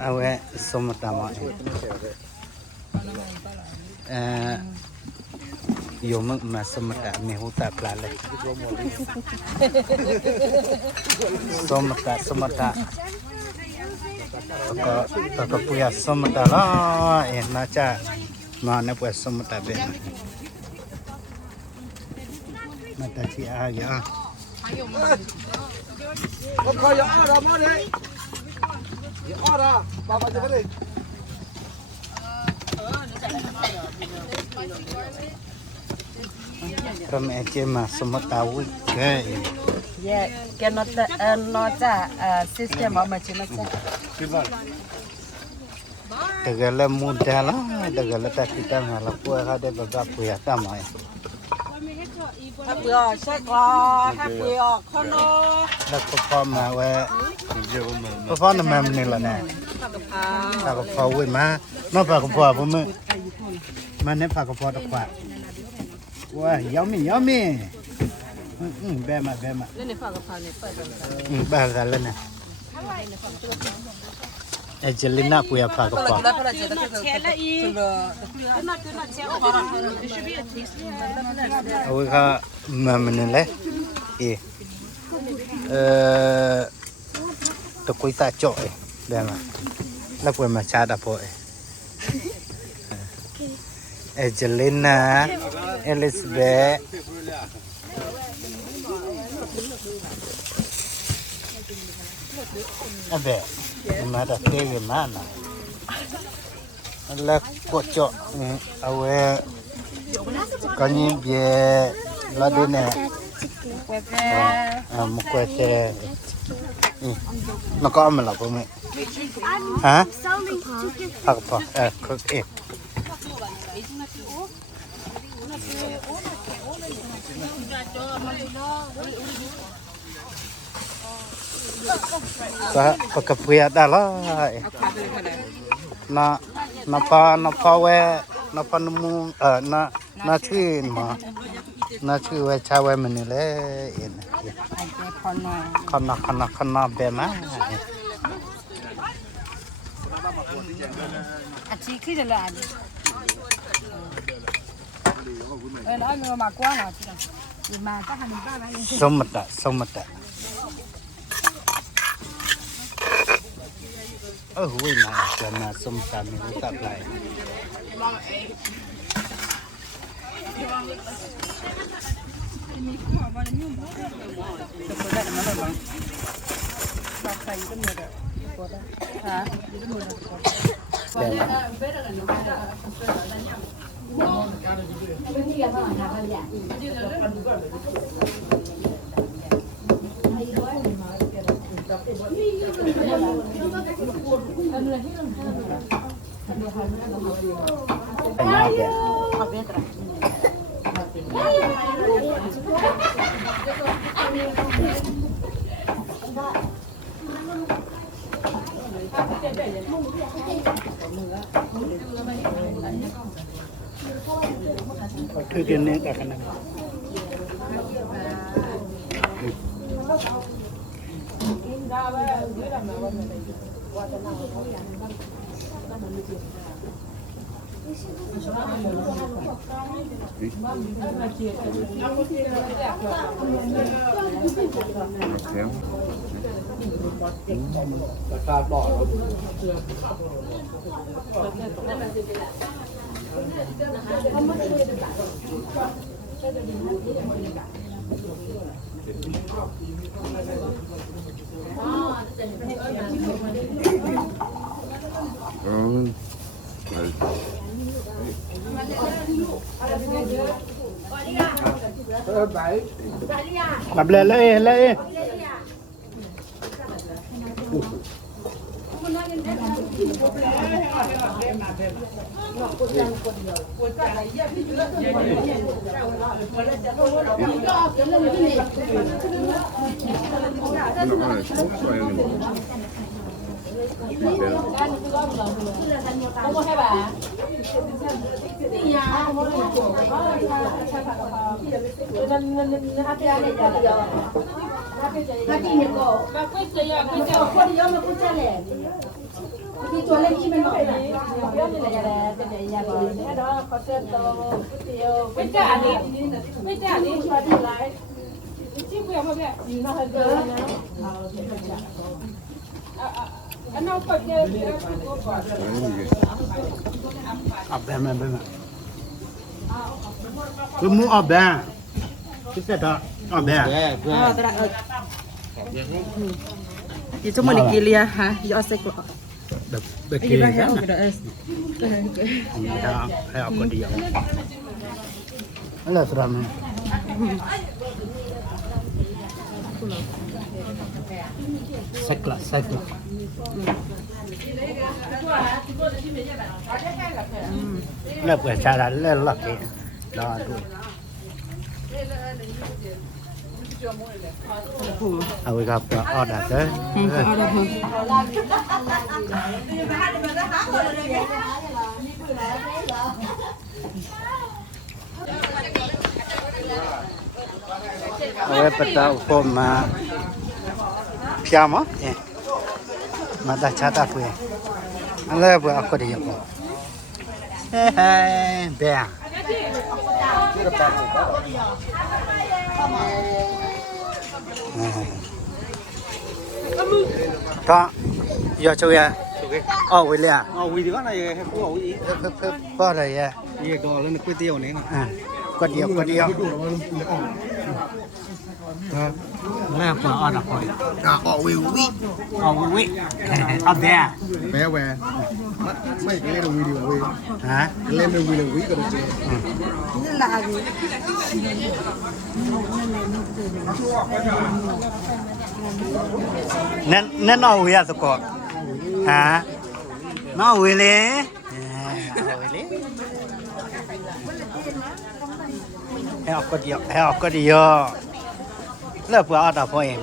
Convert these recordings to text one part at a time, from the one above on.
เอาไว้สมตามอยู่มึงมาสมตะมีหูตาปลาเลยสมตะก็ปุยสมตะละน่าจะมาเนี่ยปุยสมตะเบนมาตาชีอาอย่าก็คอยอย่าอ้อเรามาเลยอย่าอ้อเราปาจะไปเลยก็แม่เจมาสมตะวิ่งเกยcannot not system of machine Tegala muda lah, tegala tak kita malah puas ada beberapa puas tamai. ถ้าเบื่อใช่ก็ถ้าเบื่อข้าวโน้ Dah kau mah we, kau nak mana ni lah ni? ผักกะเพรา Tak kau we mah, nak kau apa mu? Mana kau tak kuat? Wah, yummy. Bema. เรื่องในผักกะเพราเนี่ยเปิดกัน Bahasa lah ni. Jelina punya apa kau? Awak mana leh? Tu kuih tak cok dah mah. Lah punya macam apa? Jelina, Elizabeth. Abe, mana kiri mana? Lah kocok ni, awak kani biar lada ni, mukwete. Nak kau amal apa ni? Ha? Apa? Cook. Pakai puya dah lah. Napa we, napa nemu, na chin mah, na chin we cawe mana le, ini. Kana bema. อาชีพขึ้นเลยอ่ะแล้วมีมากกว่าหน่อยสิมาก็ทำได้ไหม Somata. Oh, wih mana somata ni tak lay. Itu jenis tak kena. Làm lên. ที่ตัวเล่นที่มันหน่อยนะเดี๋ยวนี่แหละเป็นไงยาดีเนี่ยเนาะคอเซ็นโตเดียวไม่จ่านี่ไม่จ่านี่ชวนที่ไรที่เพื่อนมาเนี่ยมีน้องเดินนะอันนั้นก็เจอเอาแบบมันเป็นคือมูเอาแบบที่เสร็จแล้วเอาแบบ อยู่ชั่วโมงกี่เลียฮะยอดเซ็กหรอ แบบแบบกี่นะให้เอาคนเดียวอะไรสุดท้ายมั้ยเซ็กละเลิกเปิดชาดันเลิกหลักเลยรอดูเอาไว้ครับออเดอร์เด้อเอาไว้ประตูผมมาเพียมมาตาชาตาคุยอะไรบ้างก็ได้ยังเฮ้ยเบียก็ยอดช่วยอ๋อวิลเลียวิดีโอไหนพวกวิ เพิ่มเพราะอะไรอ่ะ เรียกตัวเล่นก๋วยเตี๋ยวนี่นะก็เดียวแม่ขวาอ่อนอ่ะคอยวิวิเอาเบียแม่แหวนไม่เล่นวิดีโอวิฮะเล่นวิดีโอวิก็ได้เจอนี่ลาอยู่นั่นเอาวิสกอฮะน้าวิเลยให้ออกก็เดียวเลิกเปล่าเอาแต่พอเอง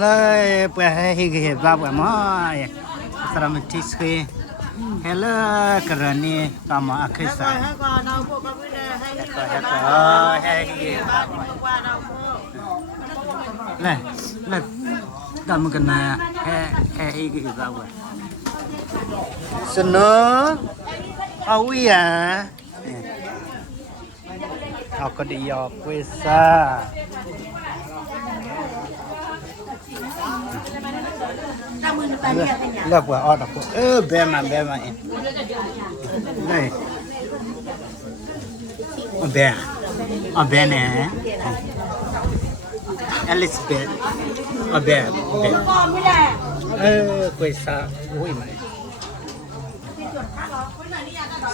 เลยเปล่าให้เห็นบ้าแบบมั้ยสารมันที่สุดให้เลิกกรณีตามมาอักษรให้เลยตามกันนะให้เห็นบ้าแบบสนุกเอาวิอ่ะเอาก็ดีออกเวซ่าเลิกว่าออดอ่ะเบมาเองนี่เบเนี่ยอลิซเบธเบเวซ่าโอ้ยไหม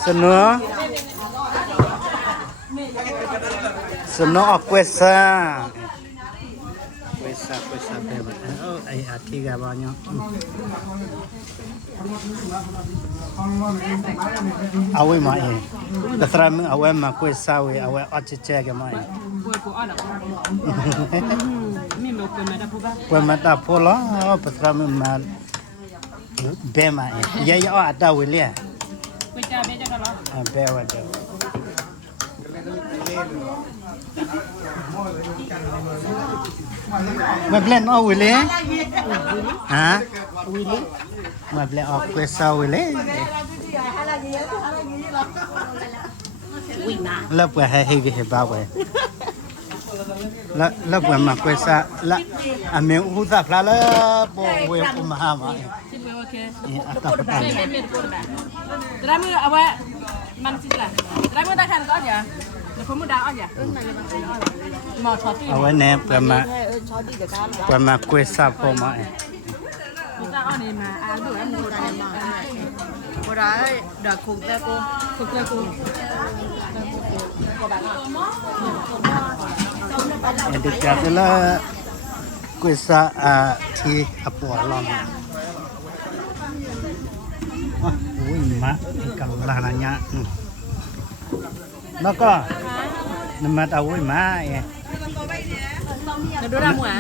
สนุกquesta beva ai atiga banyo awe mai dasra awe ma questa awe achiche ga mai poi mata pola patra ma bema ya ada wele bewaมาเล่นเอาวิลลี่ฮะวิลลี่มาเล่นเอาเควสเอาวิลลี่แล้วเพื่อให้เห็นบ้าไว้แล้วเพื่อมาเควสแล้วอเมอุตส่าห์พลาดแล้วโบเวอุมาหามาอัตตาปตันTeramu apa manusia lah. Teramu tak kan kau aja. Kamu dah aja. Mau shoti. เอาไว้แนบเพื่อมาเควสพอมาKita ni mah alu kan murah mah. Murah dah kung aku. Jadi katalah kuisa ti apa long. Ui mak kalau lah nanya. Nako. Nama tahu mak ya.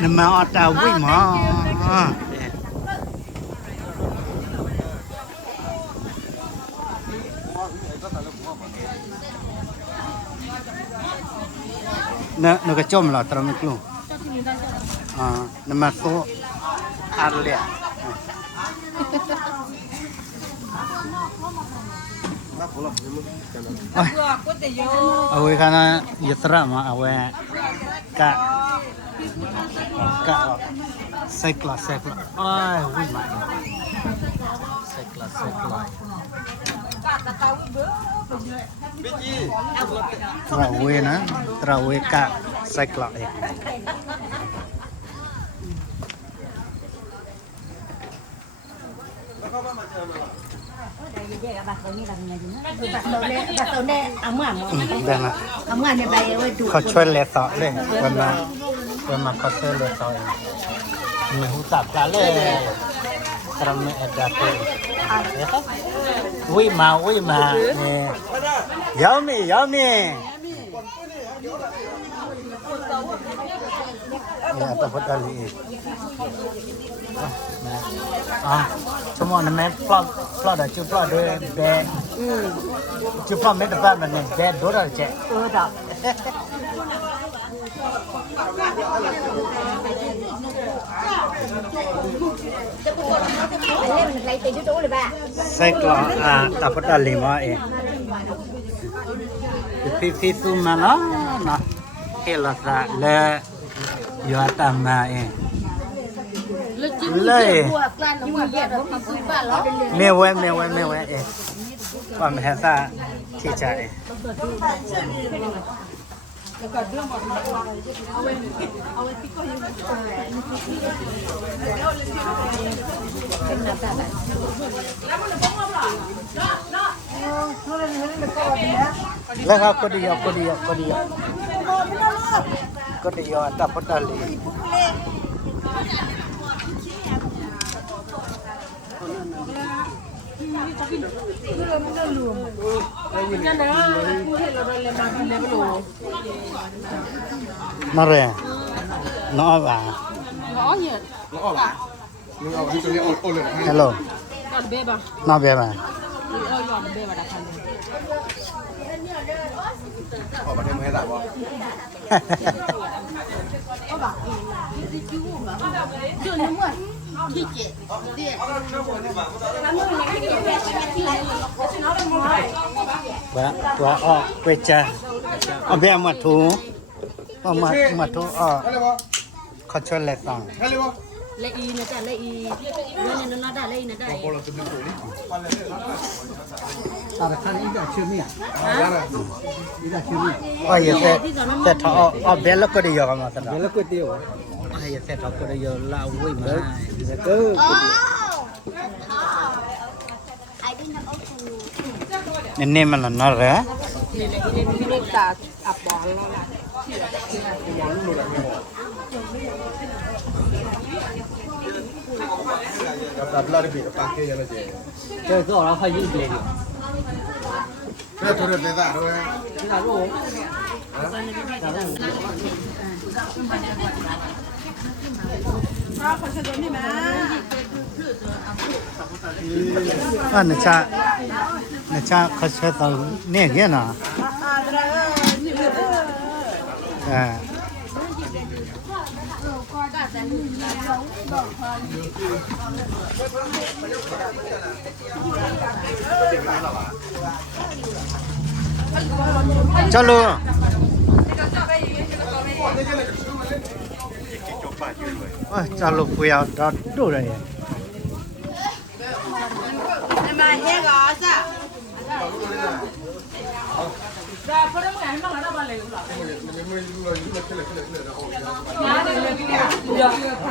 Nama tahu mak. Nó cái chôm là tao mới luôn น้ำมันโซ่อัดเลย เอาไว้กันนะยึดระมาเอาไว้กะไซคลาโอ้ยวิ่งมาไซคลาตราเวนะตราเวกะไซคลาเองเขาช่วยเลสเลยวันมาเขาช่วยเลสเองมีหูจับกันเลยตรมเอดาเตวิ่งมาเนี่ยยามีเนี่ยแต่พอดอะไรชั่วโมงนั้นแม่พลอดจุดพลอดด้วยแบจุดพลอดไม่ได้บ้านมันเนี่ยแบโดดเจ๊ใส่กล่องแต่พอดอะไรมาเองพี่ซูมาเนาะเฮลาซาและยอดตามมาเองเลยเมื่อวันเองความแห่งซาที่ใจแล้วครับก็ดีแต่พอดอะไรมาเร่น้อบ่าฮัลโหลน้อเบบ่าออกมาได้มือให้หลับวะ ว่าออกไปจ้าเอาแบบมาถูมาถูเขาชวนเล็กต่างเลยอีนะจ๊ะเลยอีเนี่ยน่าได้เลยนะได้แต่ท่านอีกอย่างชื่อเนี่ยอีกอย่างชื่อเนี่ยอ๋อเยอะแต่ถ้าเอาเบลล์ก็ได้ยอกันมาตลอดเดี๋ยวเราก๋วยเตี๋ยวเยอะแต่ถ้าก็ได้ยอลาวิ่งมานี่มันน่ารักนี่ตาอับบอลแล้วล่ะกับเราได้บีบปากเกย์ยังไงเจ๊ก็เราเขายืดเลยอยู่เพื่อทุเรศในตาด้วยนะชาเขาใช้ตอนเนี่ยเงี้ยนะचलो चलो पुया डो रहे हैं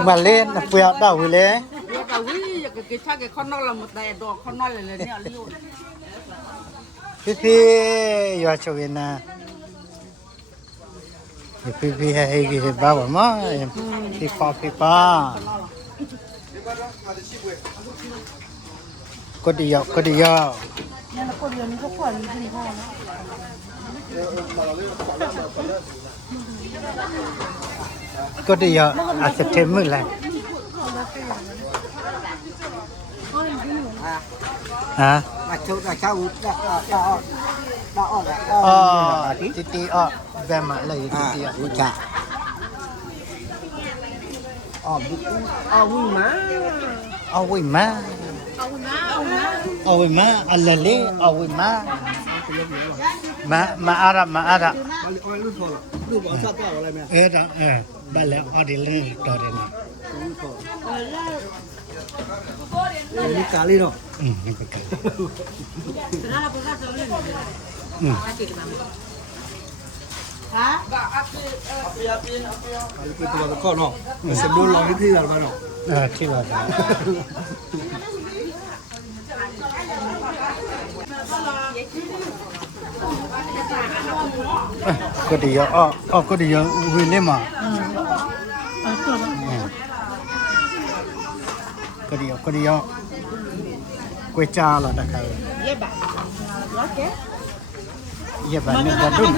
mà lên là puya đau rồi lên cái chắc cái con nó là một đại đồ con nó là nè liu Pipi yo chovina Pipi hai cái baba ma pipa có đi yo có đi yo à September lại hả titi về mà lấy titi dạ เอาวิ่งมา เอาไว้มาเอาไว้มาอะไรเลยเอาไว้มาอาระ เอาลูกโทรลูกบอกชอบเจ้าอะไรไหม บ้านแล้วเอาดีเลยต่อเดี๋ยวนี้ นี่กาลีเนาะ นี่เป็นกันเป็นตัวตะก้อเนาะเสร็จดูลองที่อะไรบ้างเนาะ ที่ว่าก็ดีอ่ะก็ดีอ่ะวินเลยมาก็ดีอ่ะก๋วยจ้าละนะครับเย็บแบบนี้ก็ดุน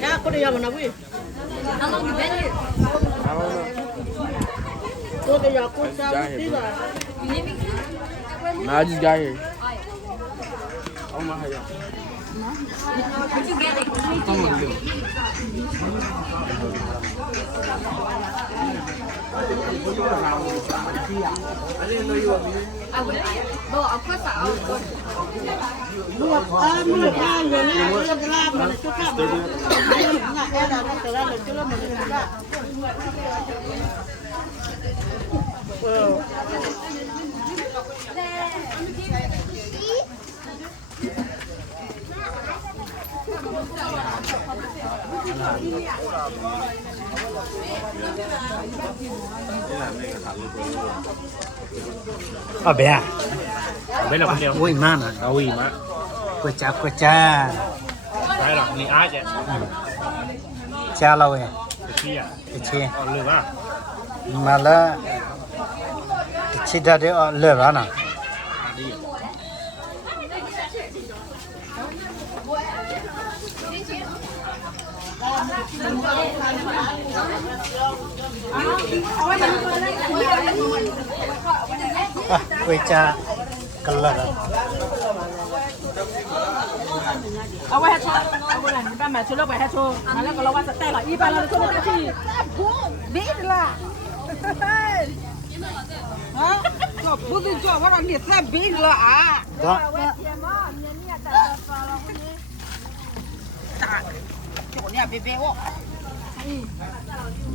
Ya, aku dia mana wih? How long you been here? Tôi bây giờ cô sao tí rồi? No, I just got here. Oh my God. What you get it? Đồ ở khoa xã. Mưa ra rồi nè, mưa ra mà nó chút ra mà nó ngã ra nó trở ra là chút mà nó ra. ở bé à Biết là con đeo. ui man à Đâu gì mà.ก๋วยจ้า Đây là ni ai vậy? จ้าเราเอง Cái chi à? ติเชี่ย Còn lừa à? มาแล้วติเชี่ยเดี๋ยวเลือกแล้วนะ Đi. ก๋วยจ้ากันละ เอาไว้ให้โชว์เอาไว้ให้บ้านแม่ช่วยเลิกไปให้โชว์แล้วก็เราว่าจะแต่งหรออีบ้านเราช่วยได้ที่บีดล่ะฮะก็พูดถึงจ่อว่าเราเนี่ยแซ่บบีดละอ่ะ ก็ โจเนี่ยเบเบ้โอ้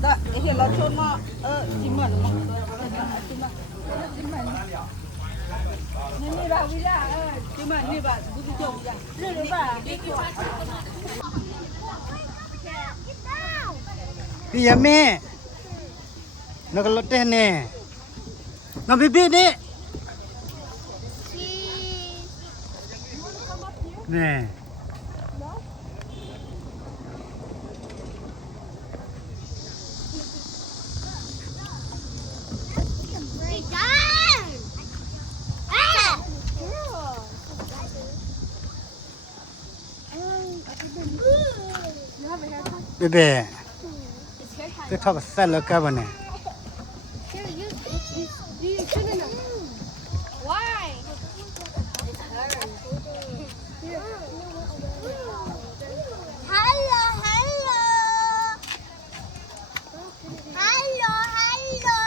ได้เห็นเราชนมาจิ้มเหมือนนี่บ้าวิลาจิ้มเหมือนนี่บ้าบุตรโจวิลานี่บ้า พี่ยามีนักรถเต้นเนี่ยน้องพี่นี่นี่ bebe cái thằng xe lơ cái bên này Why? Hello, hello. Hello, hello.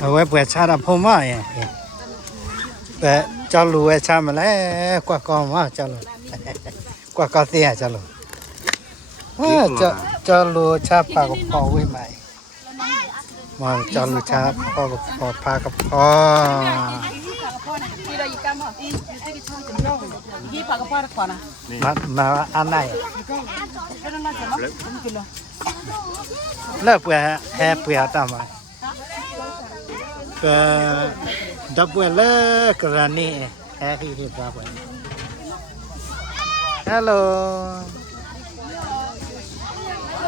ở ngoài bờ cha là phong mai, bờ Chalo e chamale qua con ma chalo. Qua con tia chalo. Chalo chapa ko po wi mai. Ma chalo chapa ko pa ko po. Ma anai. Lớp bữa hè bữa tao mà. Đập bữa lơ cái này hè khi ra bữa. Hello.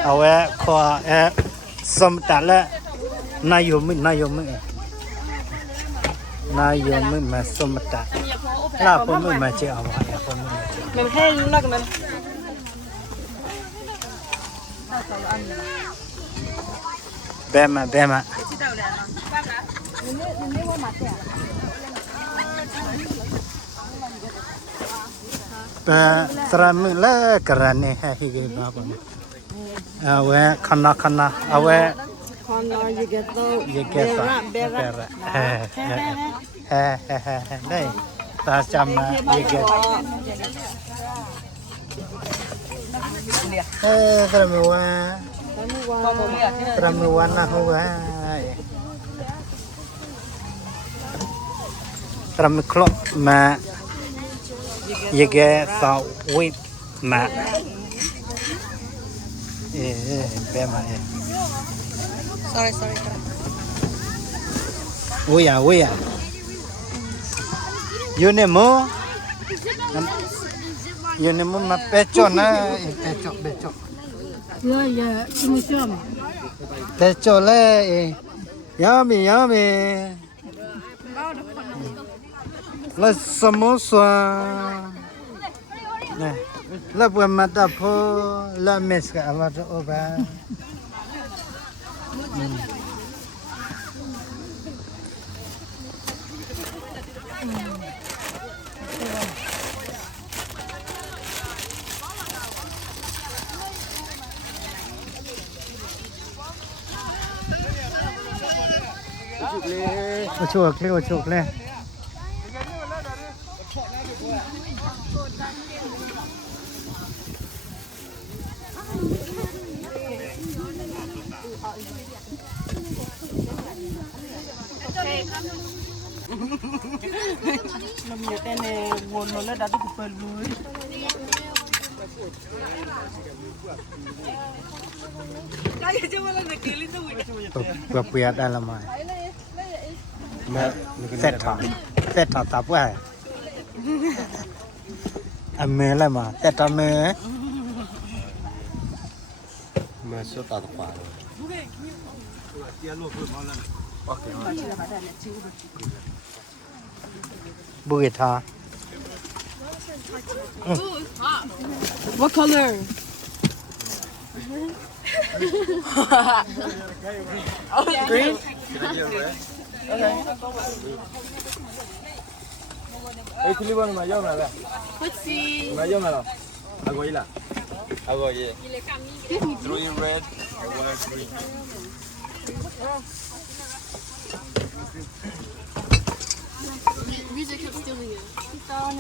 Awe kho som ta la na yum mà som ta. La po mi mà chơi awa la po mi. Mình hay nó cái mình Bema. Seram la kerana higi bapa. Awe kana awe. Kana yegeto Berak. Đây ta chăm yeget. Teramuan lah huai. Teramuklok ma yege sa wip ma. Bema. sorry Uya. Yunemu ma pecho na pecho. ya museum Pecho le yummy. La samosa. Nè, la buồn mặt đập po la mess cả vào chỗ ba. Ô chuộc lên. nó nhiều tên này nguồn nó đã được phần lưới Bapia dalam mai. Set tak apa. Ame lah mah, set ame. Masuk tak tepat. Bukit ha. what color green Kiliwan mayo na la. Mayo na la. Agoy la. Agoy. Three red, one green. Music is still here.